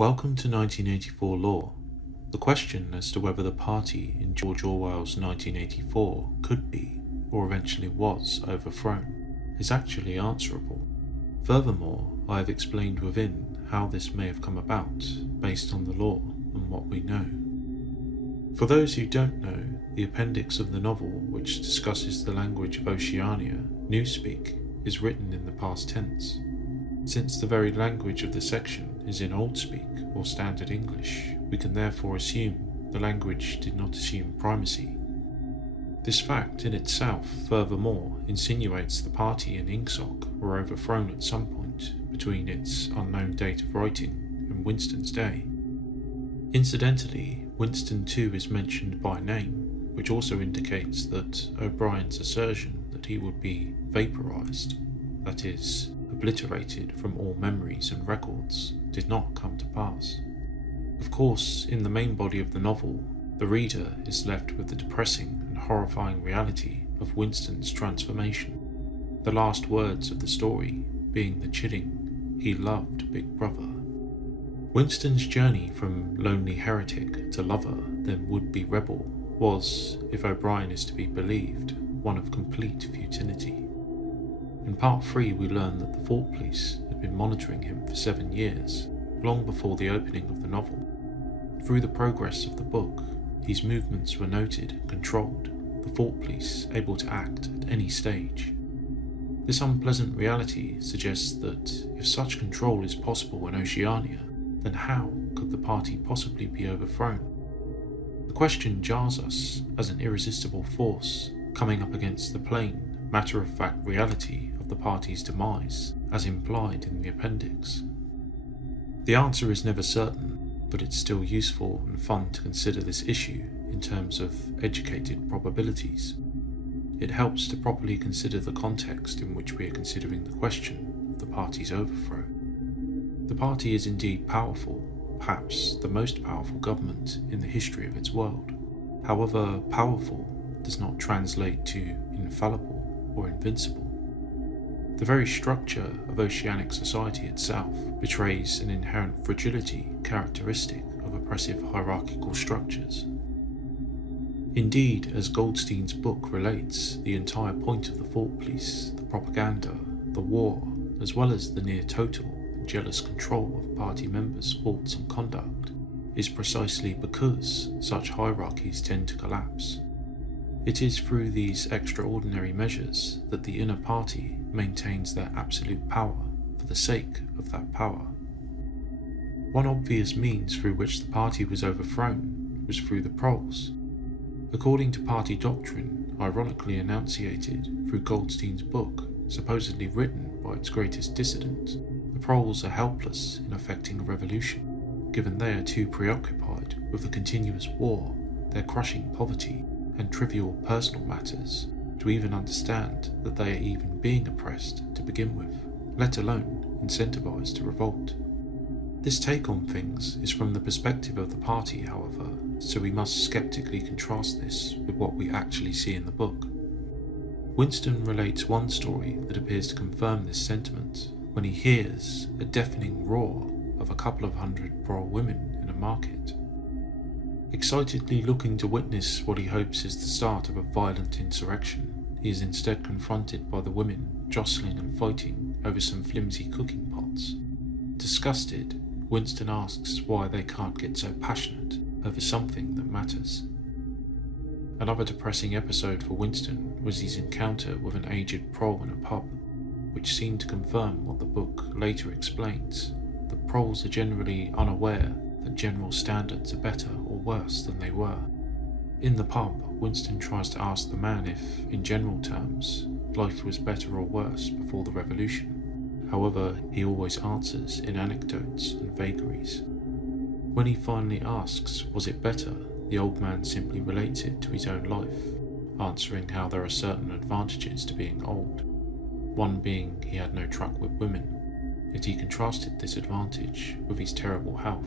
Welcome to 1984 Law. The question as to whether the party in George Orwell's 1984 could be, or eventually was, overthrown is actually answerable. Furthermore, I have explained within how this may have come about based on the law and what we know. For those who don't know, the appendix of the novel, which discusses the language of Oceania, Newspeak, is written in the past tense. Since the very language of the section is in Old Speak or Standard English, we can therefore assume the language did not assume primacy. This fact in itself furthermore insinuates the party in Ingsoc were overthrown at some point between its unknown date of writing and Winston's day. Incidentally, Winston too is mentioned by name, which also indicates that O'Brien's assertion that he would be vaporized, that is, obliterated from all memories and records, did not come to pass. Of course, in the main body of the novel, the reader is left with the depressing and horrifying reality of Winston's transformation, the last words of the story being the chilling, "He loved Big Brother." Winston's journey from lonely heretic to lover, then would-be rebel, was, if O'Brien is to be believed, one of complete futility. In Part 3 we learn that the Thought Police had been monitoring him for 7 years, long before the opening of the novel. Through the progress of the book, his movements were noted and controlled, the Thought Police able to act at any stage. This unpleasant reality suggests that if such control is possible in Oceania, then how could the party possibly be overthrown? The question jars us as an irresistible force coming up against the plain, matter-of-fact reality of the party's demise, as implied in the appendix. The answer is never certain, but it's still useful and fun to consider this issue in terms of educated probabilities. It helps to properly consider the context in which we are considering the question of the party's overthrow. The party is indeed powerful, perhaps the most powerful government in the history of its world. However, powerful does not translate to infallible or invincible. The very structure of oceanic society itself betrays an inherent fragility characteristic of oppressive hierarchical structures. Indeed, as Goldstein's book relates, the entire point of the Thought Police, the propaganda, the war, as well as the near total and jealous control of party members' thoughts and conduct, is precisely because such hierarchies tend to collapse. It is through these extraordinary measures that the inner party maintains their absolute power for the sake of that power. One obvious means through which the party was overthrown was through the Proles. According to party doctrine, ironically enunciated through Goldstein's book, supposedly written by its greatest dissident, the Proles are helpless in effecting a revolution, given they are too preoccupied with the continuous war, their crushing poverty, and trivial personal matters to even understand that they are even being oppressed to begin with, let alone incentivized to revolt. This take on things is from the perspective of the party, however, so we must skeptically contrast this with what we actually see in the book. Winston relates one story that appears to confirm this sentiment when he hears a deafening roar of a couple of hundred Prole women in a market. Excitedly looking to witness what he hopes is the start of a violent insurrection, he is instead confronted by the women jostling and fighting over some flimsy cooking pots. Disgusted, Winston asks why they can't get so passionate over something that matters. Another depressing episode for Winston was his encounter with an aged Prole in a pub, which seemed to confirm what the book later explains. The Proles are generally unaware that general standards are better or worse than they were. In the pub, Winston tries to ask the man if, in general terms, life was better or worse before the revolution. However, he always answers in anecdotes and vagaries. When he finally asks, was it better, the old man simply relates it to his own life, answering how there are certain advantages to being old, one being he had no truck with women, yet he contrasted this advantage with his terrible health.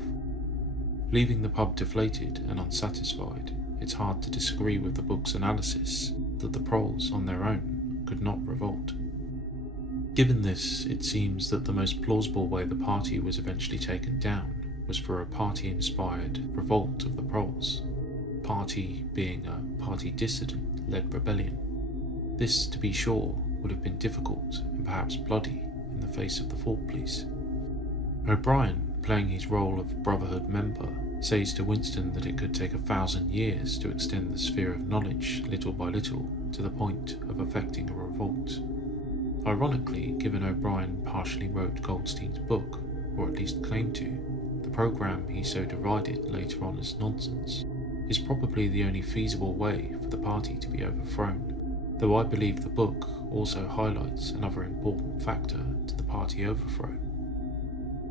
Leaving the pub deflated and unsatisfied, it's hard to disagree with the book's analysis that the Proles on their own could not revolt. Given this, it seems that the most plausible way the party was eventually taken down was for a party-inspired revolt of the Proles, party being a party dissident-led rebellion. This, to be sure, would have been difficult and perhaps bloody in the face of the Thought Police. O'Brien, playing his role of Brotherhood member, says to Winston that it could take 1,000 years to extend the sphere of knowledge little by little to the point of effecting a revolt. Ironically, given O'Brien partially wrote Goldstein's book, or at least claimed to, the programme he so derided later on as nonsense is probably the only feasible way for the party to be overthrown, though I believe the book also highlights another important factor to the party overthrow.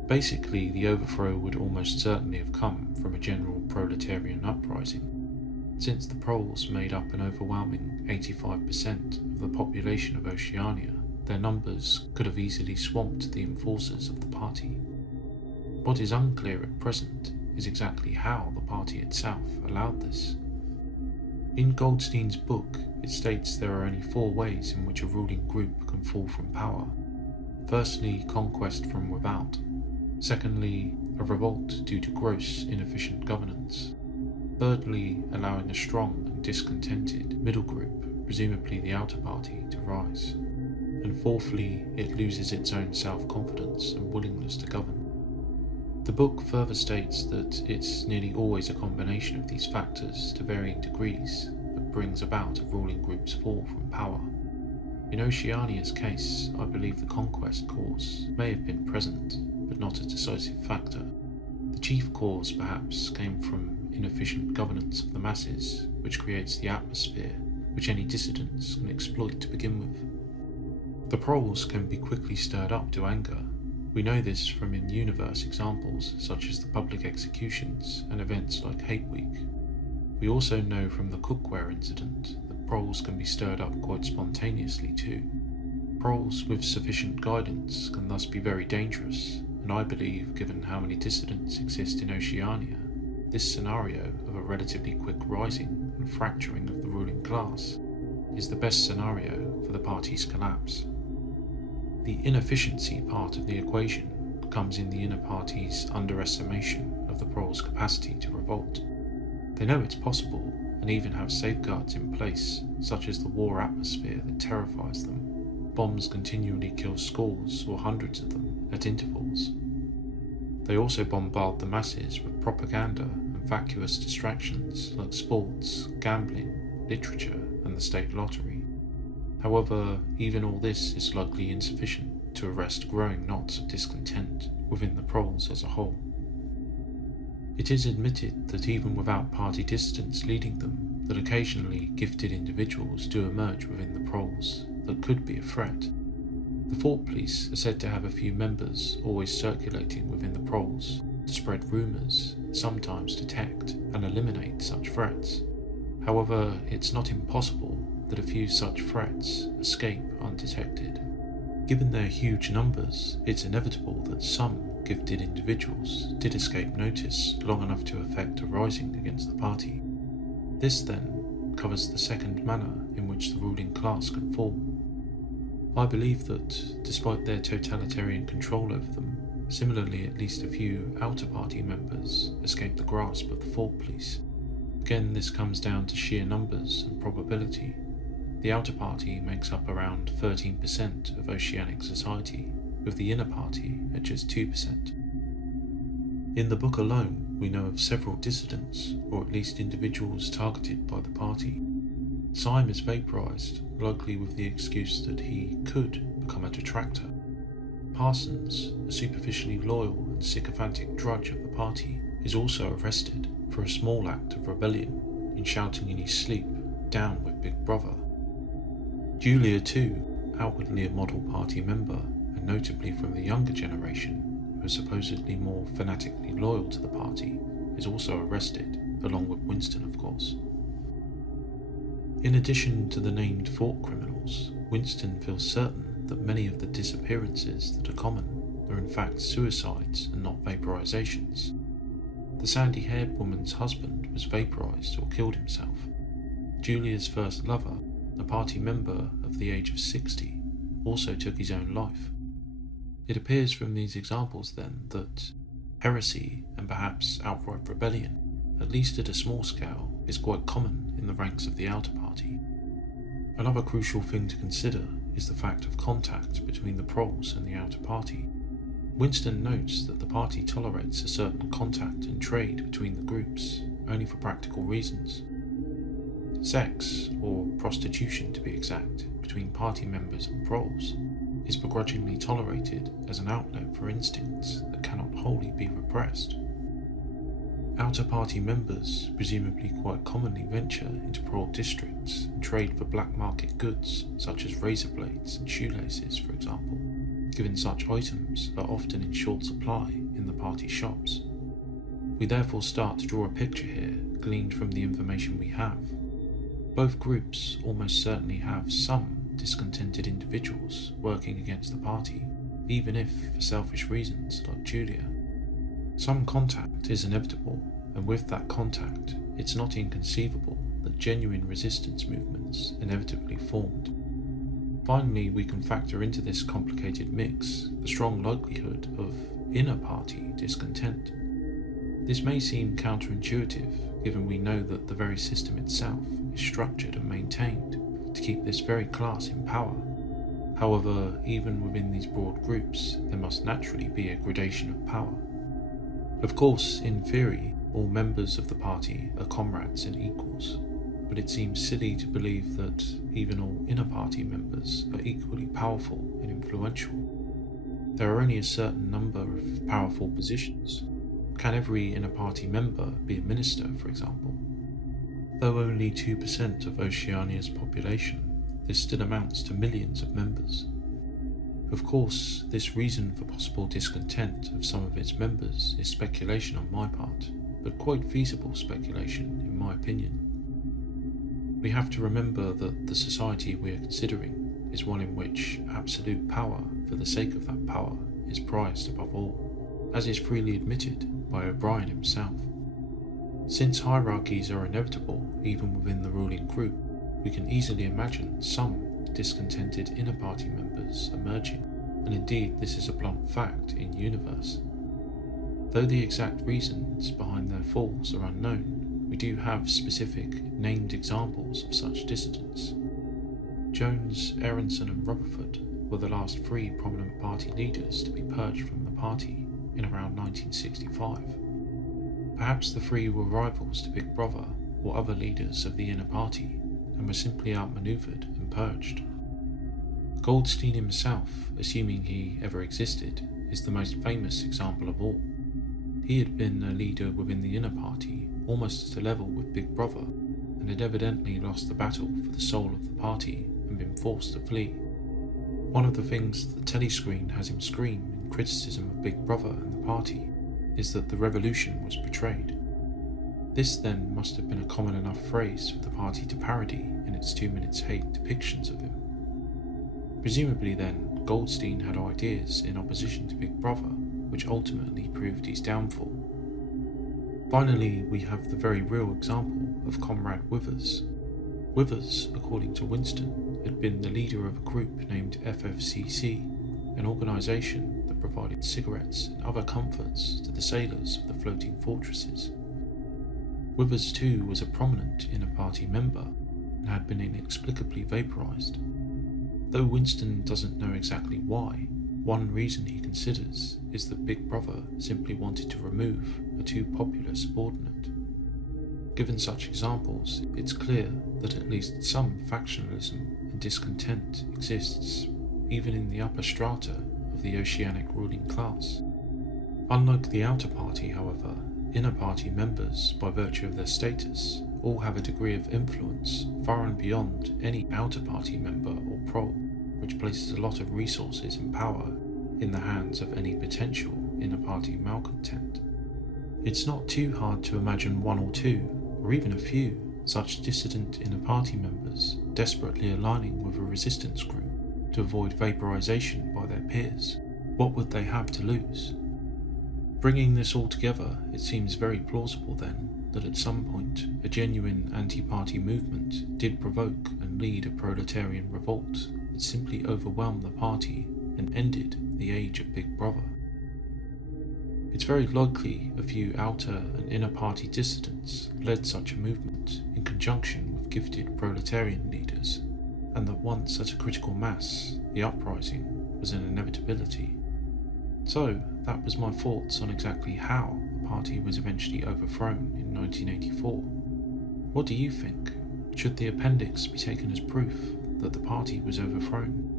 Basically, the overthrow would almost certainly have come from a general proletarian uprising, since the Proles made up an overwhelming 85% of the population of Oceania. Their numbers could have easily swamped the enforcers of the party. What is unclear at present is exactly how the party itself allowed this. In Goldstein's book, it states there are only 4 ways in which a ruling group can fall from power. Firstly, conquest from without. Secondly, a revolt due to gross, inefficient governance. Thirdly, allowing a strong and discontented middle group, presumably the outer party, to rise. And fourthly, it loses its own self-confidence and willingness to govern. The book further states that it's nearly always a combination of these factors to varying degrees that brings about a ruling group's fall from power. In Oceania's case, I believe the conquest cause may have been present, but not a decisive factor. The chief cause, perhaps, came from inefficient governance of the masses, which creates the atmosphere which any dissidents can exploit to begin with. The Proles can be quickly stirred up to anger. We know this from in-universe examples such as the public executions and events like Hate Week. We also know from the cookware incident that Proles can be stirred up quite spontaneously too. Proles with sufficient guidance can thus be very dangerous, and I believe, given how many dissidents exist in Oceania, this scenario of a relatively quick rising and fracturing of the ruling class is the best scenario for the party's collapse. The inefficiency part of the equation comes in the inner party's underestimation of the Proles' capacity to revolt. They know it's possible and even have safeguards in place, such as the war atmosphere that terrifies them. Bombs continually kill scores or hundreds of them at intervals. They also bombard the masses with propaganda and vacuous distractions like sports, gambling, literature, and the state lottery. However, even all this is likely insufficient to arrest growing knots of discontent within the Proles as a whole. It is admitted that even without party dissidents leading them, that occasionally gifted individuals do emerge within the Proles that could be a threat. The Thought Police are said to have a few members always circulating within the Proles to spread rumours, sometimes detect and eliminate such threats. However, it's not impossible that a few such threats escape undetected. Given their huge numbers, it's inevitable that some gifted individuals did escape notice long enough to effect a rising against the party. This, then, covers the second manner in which the ruling class can fall. I believe that, despite their totalitarian control over them, similarly at least a few outer party members escape the grasp of the Thought Police. Again, this comes down to sheer numbers and probability. The outer party makes up around 13% of oceanic society, with the inner party at just 2%. In the book alone, we know of several dissidents, or at least individuals targeted by the party. Syme is vaporized, likely with the excuse that he could become a detractor. Parsons, a superficially loyal and sycophantic drudge of the party, is also arrested for a small act of rebellion in shouting in his sleep, "Down with Big Brother." Julia too, outwardly a model party member, and notably from the younger generation, who are supposedly more fanatically loyal to the party, is also arrested, along with Winston of course. In addition to the named thought criminals, Winston feels certain that many of the disappearances that are common are in fact suicides and not vaporizations. The sandy-haired woman's husband was vaporized or killed himself. Julia's first lover, a party member of the age of 60, also took his own life. It appears from these examples then that heresy and and perhaps outright rebellion, at least at a small scale, is quite common in the ranks of the outer party. Another crucial thing to consider is the fact of contact between the Proles and the outer party. Winston notes that the party tolerates a certain contact and trade between the groups, only for practical reasons. Sex, or prostitution to be exact, between party members and Proles is begrudgingly tolerated as an outlet for instincts that cannot wholly be repressed. Outer party members presumably quite commonly venture into Prole districts and trade for black market goods such as razor blades and shoelaces, for example, given such items are often in short supply in the party shops. We therefore start to draw a picture here gleaned from the information we have. Both groups almost certainly have some discontented individuals working against the party, even if for selfish reasons like Julia. Some contact is inevitable, and with that contact, it's not inconceivable that genuine resistance movements inevitably formed. Finally, we can factor into this complicated mix the strong likelihood of inner-party discontent. This may seem counterintuitive, given we know that the very system itself is structured and maintained to keep this very class in power. However, even within these broad groups, there must naturally be a gradation of power. Of course, in theory, all members of the party are comrades and equals, but it seems silly to believe that even all inner party members are equally powerful and influential. There are only a certain number of powerful positions. Can every inner party member be a minister, for example? Though only 2% of Oceania's population, this still amounts to millions of members. Of course, this reason for possible discontent of some of its members is speculation on my part, but quite feasible speculation in my opinion. We have to remember that the society we are considering is one in which absolute power for the sake of that power is prized above all, as is freely admitted by O'Brien himself. Since hierarchies are inevitable even within the ruling group, we can easily imagine some discontented inner party members emerging, and indeed this is a blunt fact in universe. Though the exact reasons behind their falls are unknown, we do have specific, named examples of such dissidents. Jones, Aronson and Rutherford were the last three prominent party leaders to be purged from the party in around 1965. Perhaps the three were rivals to Big Brother or other leaders of the inner party, and were simply outmaneuvered and purged. Goldstein himself, assuming he ever existed, is the most famous example of all. He had been a leader within the inner party, almost at a level with Big Brother, and had evidently lost the battle for the soul of the party and been forced to flee. One of the things the telescreen has him scream in criticism of Big Brother and the party is that the revolution was betrayed. This then must have been a common enough phrase for the party to parody in its 2 minutes hate depictions of him. Presumably then, Goldstein had ideas in opposition to Big Brother, which ultimately proved his downfall. Finally, we have the very real example of Comrade Withers. Withers, according to Winston, had been the leader of a group named FFCC, an organisation that provided cigarettes and other comforts to the sailors of the floating fortresses. Withers too was a prominent inner party member and had been inexplicably vaporised. Though Winston doesn't know exactly why, one reason he considers is that Big Brother simply wanted to remove a too popular subordinate. Given such examples, it's clear that at least some factionalism and discontent exists, even in the upper strata of the oceanic ruling class. Unlike the outer party, however, inner party members, by virtue of their status, all have a degree of influence far and beyond any outer party member or prole, which places a lot of resources and power in the hands of any potential inner party malcontent. It's not too hard to imagine one or two, or even a few, such dissident inner party members desperately aligning with a resistance group to avoid vaporization by their peers. What would they have to lose? Bringing this all together, it seems very plausible then that at some point a genuine anti-party movement did provoke and lead a proletarian revolt that simply overwhelmed the party and ended the age of Big Brother. It's very likely a few outer and inner party dissidents led such a movement in conjunction with gifted proletarian leaders, and that once at a critical mass, the uprising was an inevitability. So that was my thoughts on exactly how the party was eventually overthrown in 1984. What do you think? Should the Appendix be taken as proof that the party was overthrown?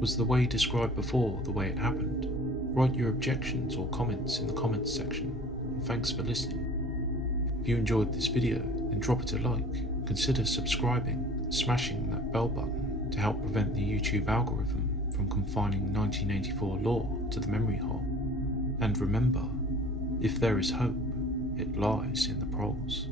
Was the way described before the way it happened? Write your objections or comments in the comments section, and thanks for listening. If you enjoyed this video, then drop it a like, consider subscribing and smashing that bell button to help prevent the YouTube algorithm from confining 1984 lore to the memory hole. And remember, if there is hope, it lies in the Proles.